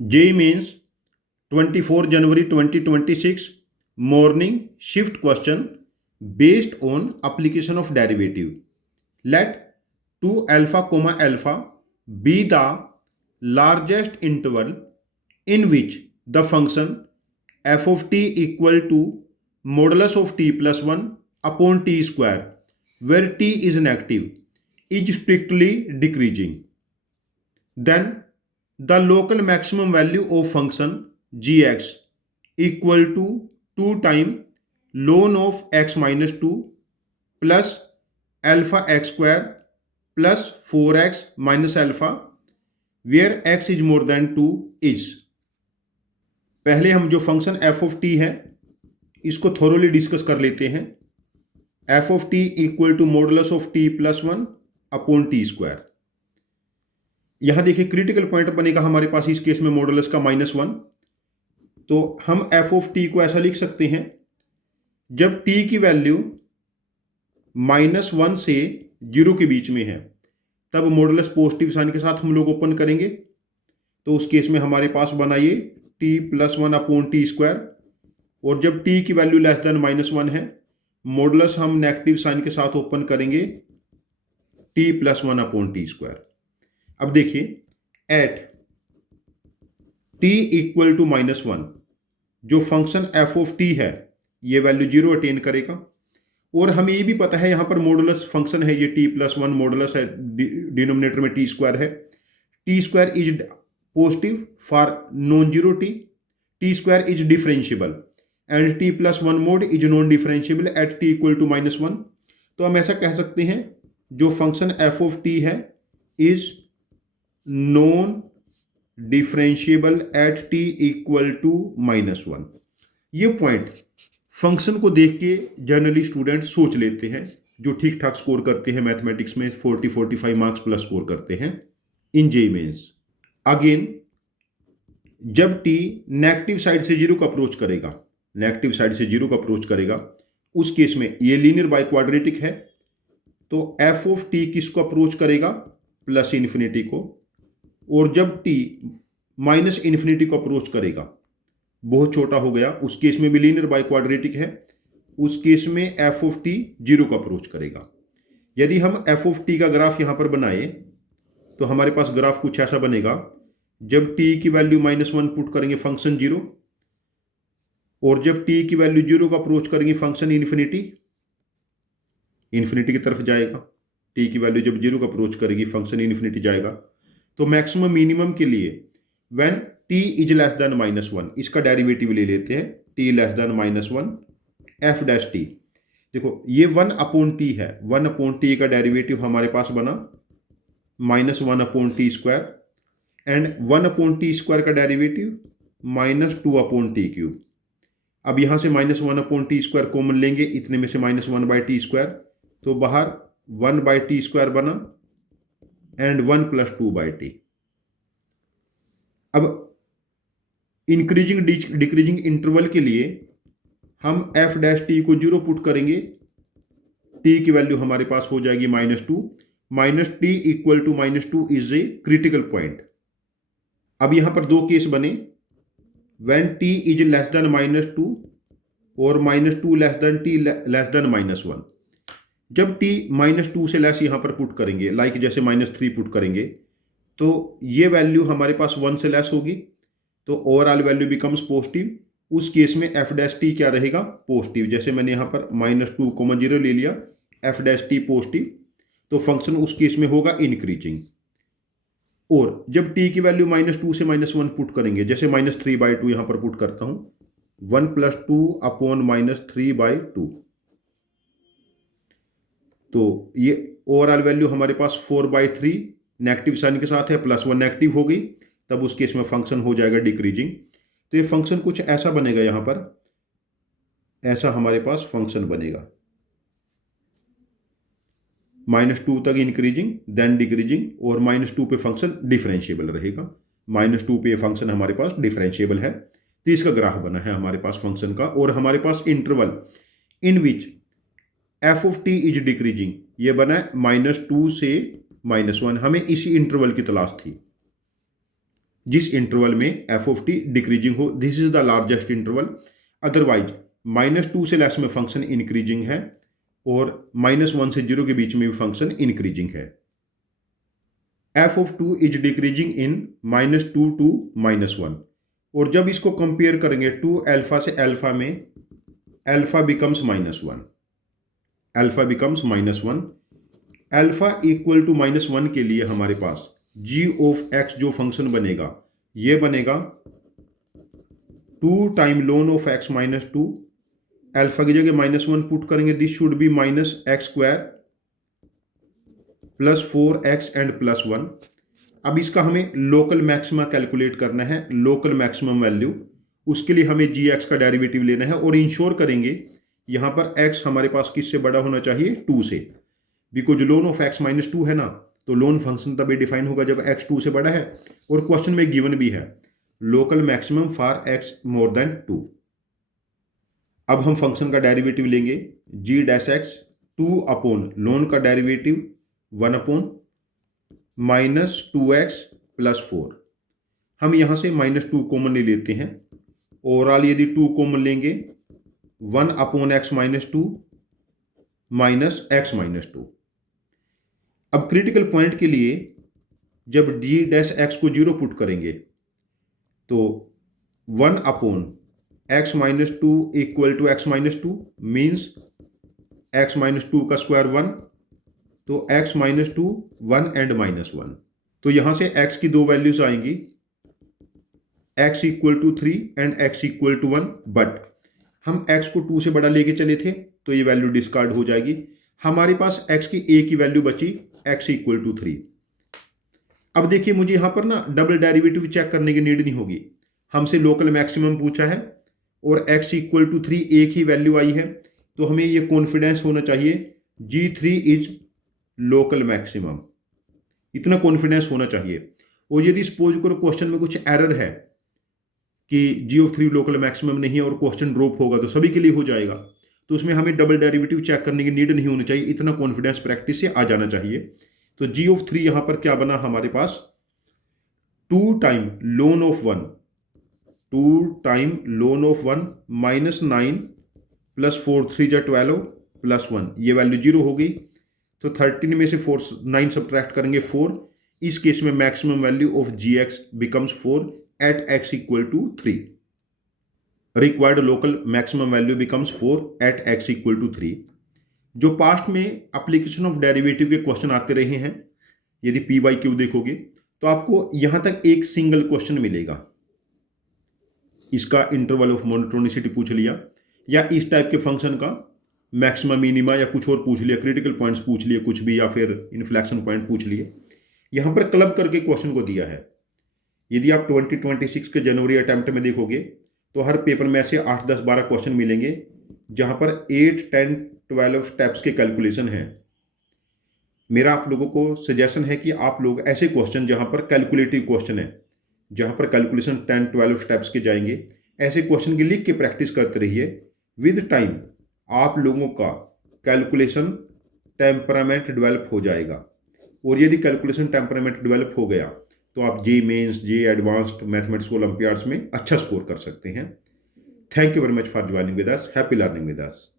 JEE means 24 January 2026 morning shift question based on application of derivative. Let 2 alpha comma alpha be the largest interval in which the function f of t equal to modulus of t plus 1 upon t square, where t is negative, is strictly decreasing. Then the local maximum value of function gx equal to 2 times ln of x minus 2 plus alpha x square plus 4x minus alpha where x is more than 2 is. पहले हम जो function f of t है इसको thoroughly discuss कर लेते हैं. f of t equal to modulus of t plus 1 upon T square. यहां देखिए क्रिटिकल पॉइंट बनेगा हमारे पास इस केस में मॉडुलस का -1. तो हम f ऑफ t को ऐसा लिख सकते हैं, जब t की वैल्यू -1 से 0 के बीच में है तब मॉडुलस पॉजिटिव साइन के साथ हम लोग ओपन करेंगे. तो उस केस में हमारे पास बनाइए t plus 1 upon T square. और जब t की वैल्यू लेस देन -1 है मॉडुलस हम नेगेटिव साइन के साथ ओपन करेंगे t plus 1 upon T square. अब देखिए एट t इक्वल टू -1 जो फंक्शन f ऑफ t है ये वैल्यू 0 अटेन करेगा. और हमें ये भी पता है यहाँ पर मॉडुलस फंक्शन है, ये t प्लस 1 मॉडुलस है, डिनोमिनेटर में टी स्क्वायर है. T square is positive for non zero T square is differentiable and t plus 1 mod is non differentiable at t equal to -1. तो हम ऐसा कह सकते हैं जो फंक्शन f ऑफ t है is non differentiable at t equal to -1. ये point function को देख के जनरली स्टूडेंट सोच लेते हैं जो ठीक ठाक स्कोर करते हैं मैथमेटिक्स में 40-45 मार्क्स प्लस स्कोर करते हैं इन जेईई मेंस. अगेन जब t नेगेटिव साइड से 0 का अप्रोच करेगा, नेगेटिव साइड से 0 का अप्रोच करेगा उस केस में ये लीनियर बाय क्वाड्रेटिक है. तो f ऑफ t किसको अप्रोच करेगा? प्लस इन्फिनिटी को. और जब t माइनस इन्फिनिटी को अप्रोच करेगा, बहुत छोटा हो गया, उस केस में भी लीनियर बाय क्वाड्रेटिक है, उस केस में f ऑफ t 0 का अप्रोच करेगा. यदि हम f ऑफ t का ग्राफ यहां पर बनाए तो हमारे पास ग्राफ कुछ ऐसा बनेगा. जब t की वैल्यू -1 पुट करेंगे फंक्शन 0, और जब t की वैल्यू 0 का अप्रोच करेंगे फंक्शन इन्फिनिटी की तरफ जाएगा. t की वैल्यू जब 0 का अप्रोच करेगी फंक्शन इन्फिनिटी जाएगा. तो मैक्सिमम मिनिमम के लिए when t is less than -1 इसका डेरिवेटिव ले लेते हैं. t less than -1 f dash t. देखो ये 1 अपॉन t है, 1 अपॉन t का डेरिवेटिव हमारे पास बना -1 upon T square and 1 upon T square का डेरिवेटिव -2 अपॉन टी क्यूब. अब यहां से -1 अपॉन टी स्क्वायर कॉमन लेंगे, इतने में से -1 बाई टी स्क्वायर, तो बाहर 1 बाई टी स्क्वायर बना एंड 1 प्लस 2 बाई टी. अब इंक्रीजिंग डिक्रीजिंग इंटरवल के लिए हम f डैश टी को 0 पुट करेंगे, t की वैल्यू हमारे पास हो जाएगी -2. -t equal to -2 is a critical point. अब यहां पर दो केस बने, when t is less than -2 और -2 less than t less than -1. जब t -2 से लेस यहां पर पुट करेंगे, लाइक जैसे -3 पुट करेंगे, तो ये वैल्यू हमारे पास 1 से लेस होगी, तो ओवरऑल वैल्यू बिकम्स पॉजिटिव. उस केस में f डैश टी क्या रहेगा? पॉजिटिव. जैसे मैंने यहां पर -2,0 ले लिया, f डैश टी पॉजिटिव, तो फंक्शन उस केस में होगा इंक्रीजिंग. और जब t की वैल्यू -2 से -1 पुट करेंगे, जैसे -3/2 यहां पर पुट करता हूं, 1 प्लस 2 अपॉन -3/2, तो ये ओवरऑल वैल्यू हमारे पास 4/3 नेगेटिव साइन के साथ है, +1 नेगेटिव हो गई, तब उस केस में फंक्शन हो जाएगा डिक्रीजिंग. तो ये फंक्शन कुछ ऐसा बनेगा, यहां पर ऐसा हमारे पास फंक्शन बनेगा, -2 तक इंक्रीजिंग देन डिक्रीजिंग, और -2 पे फंक्शन डिफरेंशिएबल रहेगा. -2 पे फंक्शन हमारे पास डिफरेंशिएबल है. तो इसका ग्राफ बना है हमारे पास फंक्शन का, और हमारे पास interval in which f of t is decreasing ये बना है -2 से -1. हमें इसी इंटरवल की तलाश थी. जिस इंटरवल में एफ ऑफ टी डिक्रीजिंग हो, this is the largest interval. Otherwise -2 से लेस में फंक्शन इंक्रीजिंग है और -1 से 0 के बीच में भी फंक्शन इंक्रीजिंग है। F of 2 is decreasing in -2 to -1। और जब इसको कंपेयर करेंगे टू अल्फा से अल्फा में, alpha becomes -1, alpha becomes -1। Alpha equal to -1 के लिए हमारे पास g ऑफ x जो फंक्शन बनेगा ये बनेगा 2 time ln of x -2। Alpha की जगह -1 पुट करेंगे, this should be -x² + 4x and +1। अब इसका हमें लोकल मैक्सिमा कैलकुलेट करना है, लोकल मैक्सिमम वैल्यू। उसके लिए हमें gx का डेरिवेटिव लेना है और इंश्योर करेंगे यहाँ पर x हमारे पास किससे बड़ा होना चाहिए, 2 से। बिकॉज ln ऑफ x -2 है ना, तो लोन फंक्शन तभी डिफाइन होगा जब x 2 से बड़ा है। और क्वेश्चन में गिवन भी है local maximum for x more than 2। अब हम फंक्शन का डेरिवेटिव लेंगे, g dash x 2 upon loan का डेरिवेटिव 1 अपॉन -2x + 4। हम यहां से -2 कॉमन ले लेते हैं। ओवरऑल यदि 2 कॉमन लेंगे 1 अपॉन x -2 -x -2। अब क्रिटिकल पॉइंट के लिए जब g डैश x को 0 पुट करेंगे तो 1 upon x -2 equal to x -2 means x -2 का स्क्वायर 1, तो x -2 1 एंड -1। तो यहां से x की दो वैल्यूज आएंगी, x equal to 3 and x equal to 1। But हम x को 2 से बड़ा लेके चले थे तो ये वैल्यू डिस्कार्ड हो जाएगी। हमारे पास x की a की वैल्यू बची x इक्वल टू 3। अब देखिए मुझे यहां पर ना डबल डेरिवेटिव चेक करने की नीड नहीं होगी, हमसे लोकल मैक्सिमम पूछा है और x इक्वल टू 3 एक ही वैल्यू आई है, तो हमें ये कॉन्फिडेंस होना चाहिए g3 इज लोकल मैक्सिमम, इतना कॉन्फिडेंस होना चाहिए। और यदि सपोज करो क्वेश्चन में कुछ एरर है कि g3 लोकल मैक्सिमम नहीं है और क्वेश्चन ड्रॉप होगा तो सभी के लिए हो जाएगा, तो उसमें हमें डबल डेरिवेटिव चेक करने की नीड नहीं होनी चाहिए, इतना कॉन्फिडेंस प्रैक्टिस से आ जाना चाहिए। तो g3 यहां पर क्या बना हमारे पास 2 time ln of 1, 2 time ln of 1 -9 + 4 3 जा 12 +1, ये वैल्यू 0 हो गई। तो 13 में से 9 सब्ट्रैक्ट करेंगे 4। इस केस में maximum value of gx becomes 4 at x equal to 3। Required local maximum value becomes 4 at x equal to 3। जो पास्ट में एप्लीकेशन ऑफ डेरिवेटिव के क्वेश्चन आते रहे हैं, यदि PYQ देखोगे तो आपको यहां तक एक सिंगल क्वेश्चन मिलेगा, इसका इंटरवल ऑफ मोनोटोनिसिटी पूछ लिया या इस टाइप के फंक्शन का मैक्सिमम मिनिमा या कुछ और पूछ लिया, क्रिटिकल पॉइंट्स पूछ लिए कुछ भी, या फिर इन्फ्लेक्शन पॉइंट पूछ लिए। यहां पर क्लब करके क्वेश्चन को दिया है। यदि आप 2026 के जनवरी अटेम्प्ट में देखोगे तो हर पेपर में ऐसे 8 10 12 क्वेश्चन मिलेंगे जहां पर 8 10 12 स्टेप्स के कैलकुलेशन है। मेरा आप लोगों को सजेशन है कि आप लोग ऐसे क्वेश्चन जहां पर कैलकुलेटिव क्वेश्चन है, जहां पर कैलकुलेशन 10 12 स्टेप्स के जाएंगे, ऐसे क्वेश्चन की लिख के प्रैक्टिस करते रहिए। विद टाइम आप लोगों का कैलकुलेशन टेम्परामेंट डेवलप हो जाएगा, और यदि कैलकुलेशन टेम्परामेंट डेवलप हो गया तो आप जे मेंस, जे एडवांस्ड मैथमेटिक्स ओलंपियाड्स में अच्छा स्कोर कर सकते हैं। Thank you very much for joining with us. Happy learning with us.